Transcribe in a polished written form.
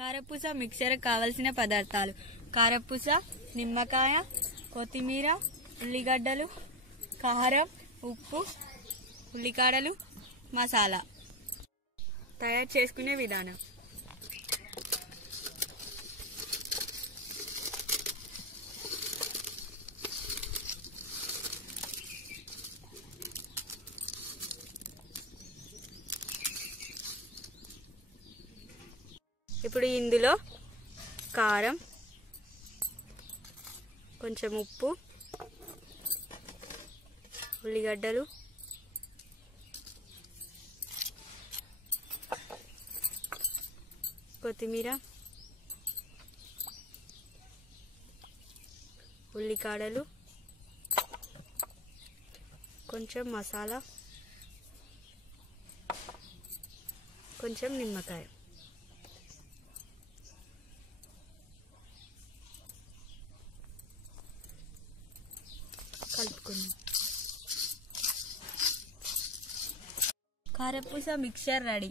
కారపూస మిక్చర్ కావలసిన పదార్థాలు: కారపూస, నిమ్మకాయ, కొత్తిమీర, ఉల్లిగడ్డలు, కారం, ఉప్పు, ఉల్లికాడలు, మసాలా. తయారు చేసుకునే విధానం: ఇప్పుడు ఇందులో కారం, కొంచెం ఉప్పు, ఉల్లిగడ్డలు, కొత్తిమీర, ఉల్లికాడలు, కొంచెం మసాలా, కొంచెం నిమ్మకాయ. కలుపుకుందాం. కారపూస మిక్చర్ రెడీ.